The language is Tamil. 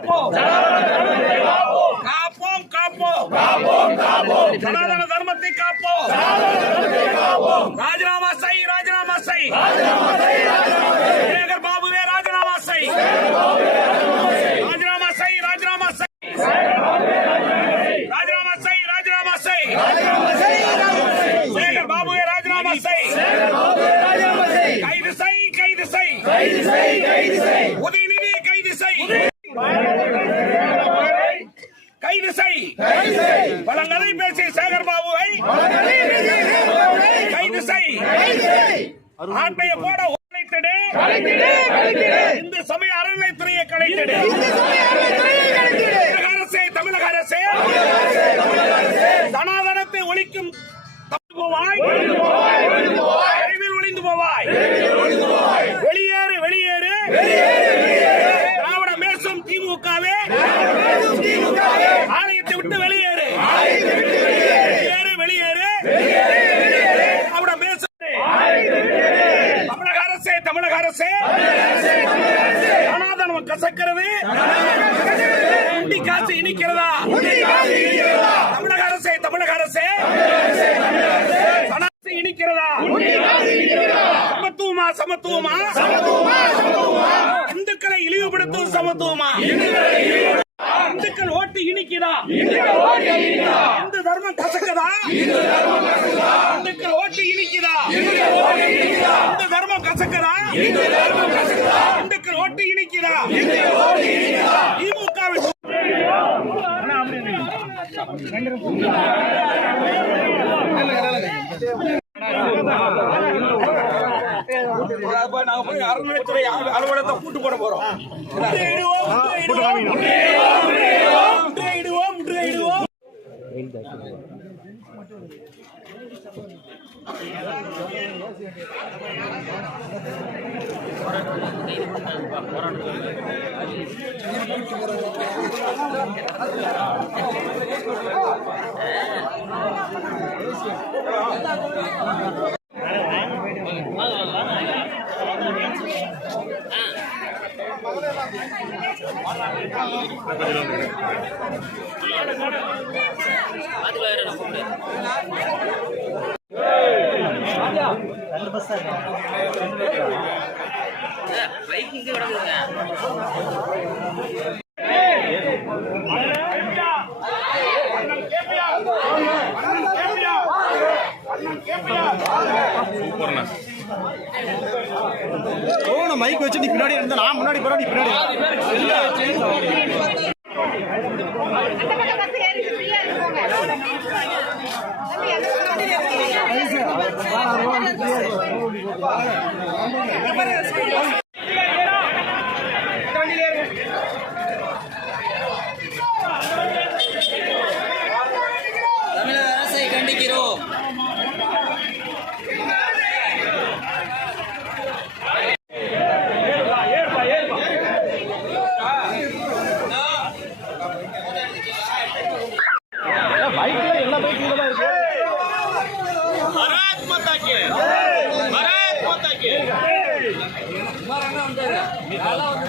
కాపోం. కాపోం సనాతన ధర్మతి కాపోం. రాజీనామా సై రాజీనామా సై శేఖర్ బాబువే రాజీనామా సై రాజీనామా సై రాజీనామా సై రాజీనామా సై రాజీనామా సై శేఖర్ బాబువే రాజీనామా సై ఖైదు సై ఖైదు సై. ఖైదు సై ఖైదు సై. ஆட்டைய போட உழைத்திடு இந்து சமய அறநிலைத்துறையை கலைத்திடு. தமிழக அரசே தமிழக அரசே. சனாதனத்தை ஒழிக்கும் அரசே சனாதனம் கசக்கிறது. உண்டி காசு இனிக்கிறதா? தமிழக அரசே தமிழக அரசே. சனாதனம் இனிக்கிறதா? சமத்துவமா சமத்துவமா? இந்துக்களை இழிவுபடுத்தும் சமத்துவமா? இந்துக்கள் ஓட்டு இனிக்குதா? இந்து தர்மம் கசக்குதா? இந்துக்கள் ஓட்டு இனிக்குதா? இந்து தர்மம் கசக்குதா? இந்துக்கள் ஓட்டு இனிக்குதா திமுகவை நாங்க போய் அறநிலைத்துறை அலுவலகத்தை கூட்டு போட போறோம் முற்றுகையிடுவோம், முற்றுகையிடுவோம், முற்றுகையிடுவோம், ரெண்டு பைக்கிங்க மைக் வச்சு நீ பின்னாடி இருந்தா நான் முன்னாடி போறேன் நீ பின்னாடி தமிழக அரசை கண்டிக்கிறோம் பைக்ல எல்லா பைக்ல தான் இருக்கு பாரத் மாதா கி பாரத் மாதா